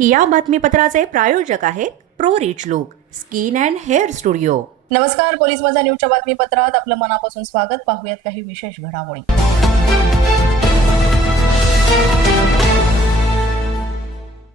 या बातमीपत्राचे प्रायोजक आहेत pro rich look skin and hair studio. नमस्कार, पोलीस माझा न्यूजच्या बातमीपत्रात आपलं मनापासून स्वागत। पाहूयात काही विशेष घडामोडी।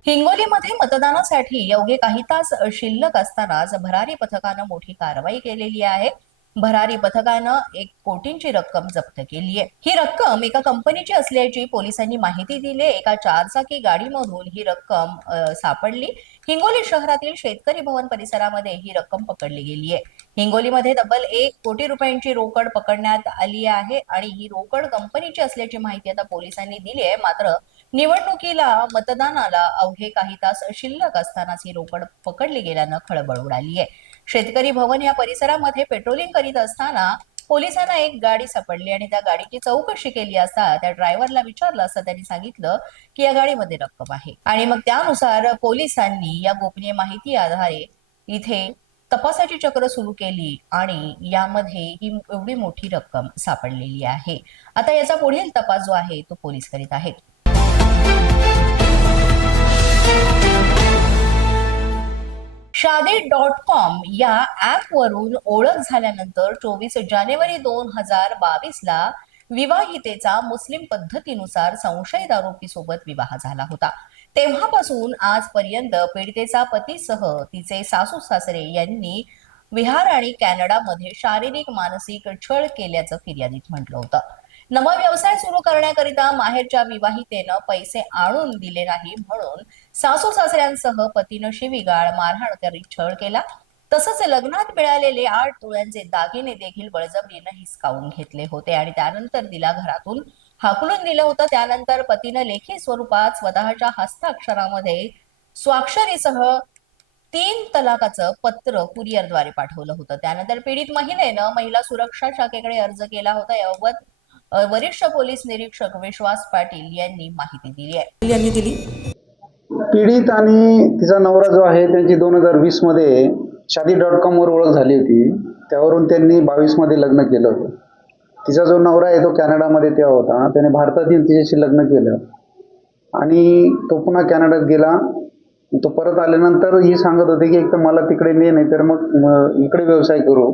हिंगोलीमध्ये मतदानासाठी अवघे काही तास शिल्लक असतानाच भरारी पथकानं मोठी कारवाई केलेली आहे। भरारी पथकानं 1 कोटींची रक्कम जप्त केली आहे। ही रक्कम एका कंपनीची असल्याची पोलिसांनी माहिती दिली। एका 4 चाकी गाडीमधून ही रक्कम सापडली। हिंगोली शहरातील शेतकरी भवन परिसरामध्ये ही रक्कम पकडली गेली आहे। हिंगोलीमध्ये तब्बल 1 कोटी रुपयांची रोकड पकडण्यात आली आहे आणि ही रोकड कंपनीची असल्याची माहिती आता पोलिसांनी दिली आहे। मात्र निवडणुकीला मतदानाला अवघे काही तास शिल्लक असतानाच ही रोकड पकडली गेल्यानं खळबळ उडाली आहे। शेतकरी भवन या परिसरामध्ये पेट्रोलिंग करीत असताना पोलिसांना एक गाडी सापडली आणि त्या गाडीची चौकशी केली असता त्या ड्रायव्हरला विचारलं असता त्यांनी सांगितलं की या गाडीमध्ये रक्कम आहे आणि मग त्यानुसार पोलिसांनी या गोपनीय माहिती आधारे इथे तपासाची चक्र सुरू केली आणि यामध्ये ही एवढी मोठी रक्कम सापडलेली आहे। आता याचा पुढील तपास जो आहे तो पोलीस करीत आहेत। शादी.com या ॲपवरून ओळख झाल्यानंतर 24 जानेवारी 2022 ला विवाहितेचा मुस्लिम पद्धतीनुसार संशयित आरोपी सोबत विवाह झाला होता। तेव्हापासून आजपर्यंत पीडितेचा पतीसह तिचे सासू सासरे यांनी विहार आणि कॅनडामध्ये शारीरिक मानसिक छळ केल्याचं फिर्यादीत म्हटलं होतं। नवा व्यवसाय सुरू करण्याकरिता माहेरच्या विवाहितेनं पैसे आणून दिले नाही म्हणून सासू सासऱ्यांसह पतीनं शिवीगाळ मारहाण करीत छळ केला। तसंच लग्नात मिळालेले 8 तोळ्यांचे दागिने देखील बळजबरीनं हिसकावून घेतले होते आणि त्यानंतर तिला घरातून हाकलून दिलं होतं। त्यानंतर पतीनं लेखी स्वरूपात स्वतःच्या हस्ताक्षरामध्ये स्वाक्षरीसह 3 तलाकाचं पत्र कुरिअरद्वारे पाठवलं होतं। त्यानंतर पीडित महिलेनं महिला सुरक्षा शाखेकडे अर्ज केला होता। याबाबत वरिष्ठ पोलीस निरीक्षक विश्वास पाटील यांनी माहिती दिली आहे। पीडित आणि तिचा नवरा जो आहे त्यांची 2020 मध्ये शादी.com वर ओळख झाली होती। त्यावरून त्यांनी 22 मध्ये लग्न केलं होतं। तिचा जो नवरा आहे तो कॅनडामध्ये तेव्हा होता। त्याने भारतात येऊन तिच्याशी लग्न केलं आणि तो पुन्हा कॅनडात गेला। तो परत आल्यानंतर ही सांगत होते की एक तर मला तिकडे नाही तर मग इकडे व्यवसाय करू।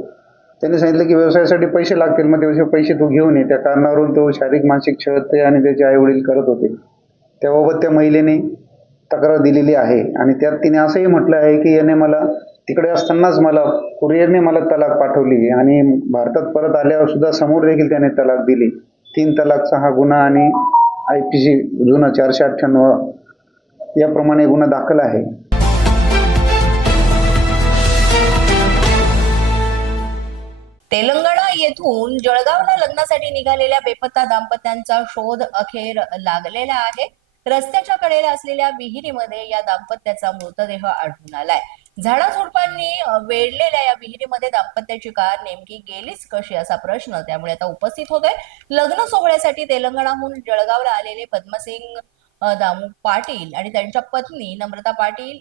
त्यांनी सांगितलं की व्यवसायासाठी पैसे लागतील, मग ते पैसे तू घेऊन ये। त्या कारणावरून तो शारीरिक मानसिक छळ ते आणि त्याचे आई वडील करत होते। त्याबाबत त्या महिलेने तक्रार दिलेली आहे आणि त्यात तिने असंही म्हटलं आहे की याने मला तिकडे असतानाच मला कुरिअरने मला तलाक पाठवली आणि भारतात परत आल्यावर सुद्धा समोर देखील त्याने तलाक दिली। 3 तलाकचा हा गुन्हा आणि IPC जुना 498 याप्रमाणे गुन्हा दाखल आहे। तेलंगणा येथून जळगावला लग्नासाठी निघालेल्या बेपत्ता दाम्पत्यांचा शोध अखेर लागलेला आहे। रस्त्याच्या कडेला असलेल्या विहिरीमध्ये या दाम्पत्याचा मृतदेह आढळून आलाय। झाडाझुडपांनी वेढलेल्या या विहिरीमध्ये दाम्पत्याची कार नेमकी गेलीच कशी असा प्रश्न त्यामुळे आता उपस्थित होतोय। लग्न सोहळ्यासाठी तेलंगणाहून जळगावला आलेले पद्मसिंग दामू पाटील आणि त्यांच्या पत्नी नम्रता पाटील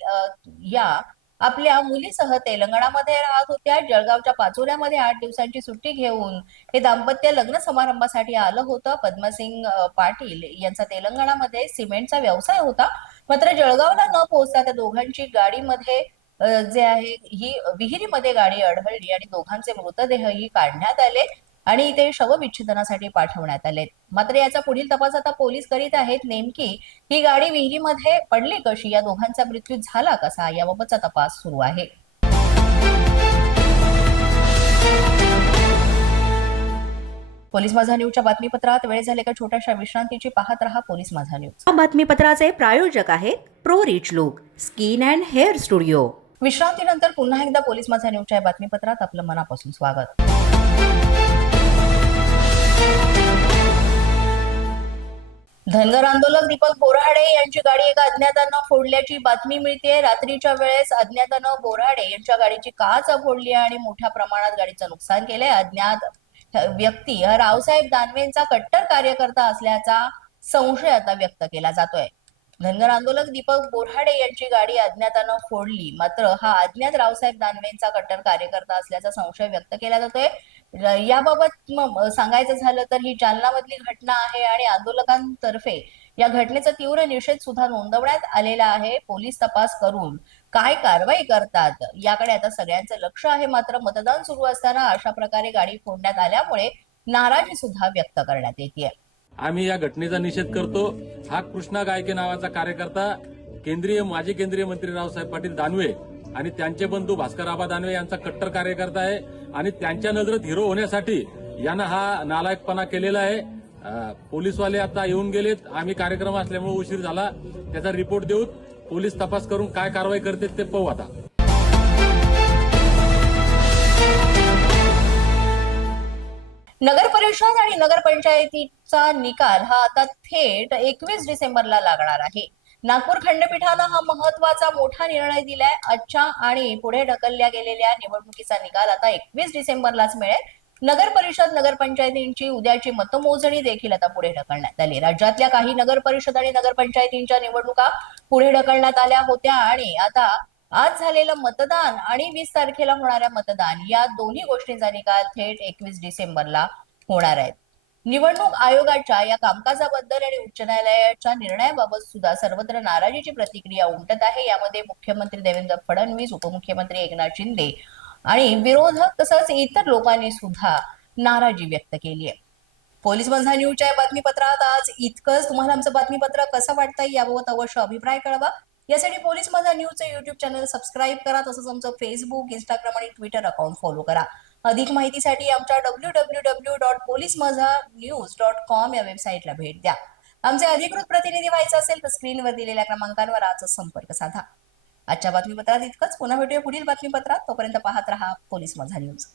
या आपल्या मुलीसह तेलंगणामध्ये राहत होत्या। जळगावच्या पाचोऱ्यामध्ये 8 दिवसांची सुट्टी घेऊन हे दाम्पत्य लग्न समारंभासाठी आलं होतं। पद्मसिंग पाटील यांचा तेलंगणामध्ये सिमेंटचा व्यवसाय होता। मात्र जळगावला न पोहोचता त्या दोघांची गाडीमध्ये जे आहे ही विहिरीमध्ये गाडी आढळली आणि दोघांचे मृतदेहही काढण्यात आले आणि ते शवविच्छेदनासाठी पाठवण्यात आले। मात्र याचा पुढील तपास आता पोलीस करीत आहेत। नेमकी ही गाडी विहिरीमध्ये पडली कशी, या दोघांचा मृत्यू झाला कसा याबाबतचा तपास सुरू आहे। पोलीस माझा न्यूजच्या बातमीपत्रात वेळ झाले का छोट्याशा विश्रांतीची। पाहत रहा पोलीस माझा न्यूज। या बातमीपत्राचे प्रायोजक आहेत pro rich look skin and hair studio. विश्रांतीनंतर पुन्हा एकदा पोलीस माझा न्यूजच्या बातमीपत्रात आपलं मनापासून स्वागत। धनगर आंदोलक दीपक बोराडे यांची गाडी एका अज्ञातानं फोडल्याची बातमी मिळते। रात्रीच्या वेळेस अज्ञातानं बोराडे यांच्या गाडीची काच फोडली आणि मोठ्या प्रमाणात गाडीचं नुकसान केलंय। अज्ञात व्यक्ती हा रावसाहेब दानवेंचा कट्टर कार्यकर्ता असल्याचा संशय आता व्यक्त केला जातोय। धनगर आंदोलक दीपक बोराडे यांची गाडी अज्ञातानं फोडली, मात्र हा अज्ञात रावसाहेब दानवेंचा कट्टर कार्यकर्ता असल्याचा संशय व्यक्त केला जातोय। याबाबत सांगायचं झालं तर ही जालनामधली घटना आहे आणि आंदोलकांतर्फे या घटनेचा तीव्र निषेध सुद्धा नोंदवण्यात आलेला आहे. पोलीस तपास करून काय कारवाई करतात याकडे आता सगळ्यांचं लक्ष आहे. मात्र मतदान सुरू असताना अशा प्रकारे गाडी फोडण्यात आल्यामुळे नाराजी सुद्धा व्यक्त करण्यात येते. आम्ही या घटनेचा निषेध करतो. हा कृष्णा गायके नावाचा कार्यकर्ता माजी केंद्रीय मंत्री रावसाहेब पाटील दानवे आणि त्यांचे बंधू भास्करआबा दानवे यांचा कट्टर कार्यकर्ता आहे आणि त्यांच्या नजरेत हिरो होण्यासाठी यानं हा नालायकपणा केलेला आहे. पोलीसवाले आता येऊन गेलेत. आम्ही कार्यक्रम असल्यामुळे उशीर झाला. त्याचा रिपोर्ट देऊ. पोलीस तपास करून काय कारवाई करतात ते पाहू आता. नगर परिषद आणि नगरपंचायतीचा निकाल हा आता थेट 21 डिसेंबरला लागणार आहे. नागपूर खंडपीठानं हा महत्वाचा मोठा निर्णय दिलाय. आजच्या आणि पुढे ढकलल्या गेलेल्या निवडणुकीचा निकाल आता 21 डिसेंबरलाच मिळेल. नगर परिषद नगरपंचायतींची उद्याची मतमोजणी देखील आता पुढे ढकलण्यात आली. राज्यातल्या काही नगर परिषद आणि नगरपंचायतींच्या निवडणुका पुढे ढकलण्यात आल्या होत्या आणि आता आज झालेलं मतदान आणि 20 तारखेला होणाऱ्या मतदान या दोन्ही गोष्टींचा निकाल थेट 21 डिसेंबरला होणार आहे. निवडणूक आयोगाच्या या कामकाजाबद्दल आणि उच्च न्यायालयाच्या निर्णयाबाबत सुद्धा सर्वत्र नाराजीची प्रतिक्रिया उमटत आहे. यामध्ये मुख्यमंत्री देवेंद्र फडणवीस, उपमुख्यमंत्री एकनाथ शिंदे आणि विरोधक तसंच इतर लोकांनी सुद्धा नाराजी व्यक्त केली आहे. पोलीस माझा न्यूजच्या या बातमीपत्रात आज इतकंच. तुम्हाला आमचं बातमीपत्र कसं वाटतंय याबाबत अवश्य अभिप्राय कळवा. यासाठी पोलीस माझा न्यूजचं युट्यूब चॅनल सबस्क्राईब करा. तसंच आमचं फेसबुक, इंस्टाग्राम आणि ट्विटर अकाउंट फॉलो करा. अधिक माहितीसाठी आमच्या www.policemazhanews.com या वेबसाईटला भेट द्या. आमचे अधिकृत प्रतिनिधी व्हायचं असेल तर स्क्रीनवर दिलेल्या क्रमांकांवर आजच संपर्क साधा. आजच्या बातमीपत्रात इतकंच. पुन्हा भेटूया पुढील बातमीपत्रात. तोपर्यंत पाहत रहा पोलीस माझा न्यूज.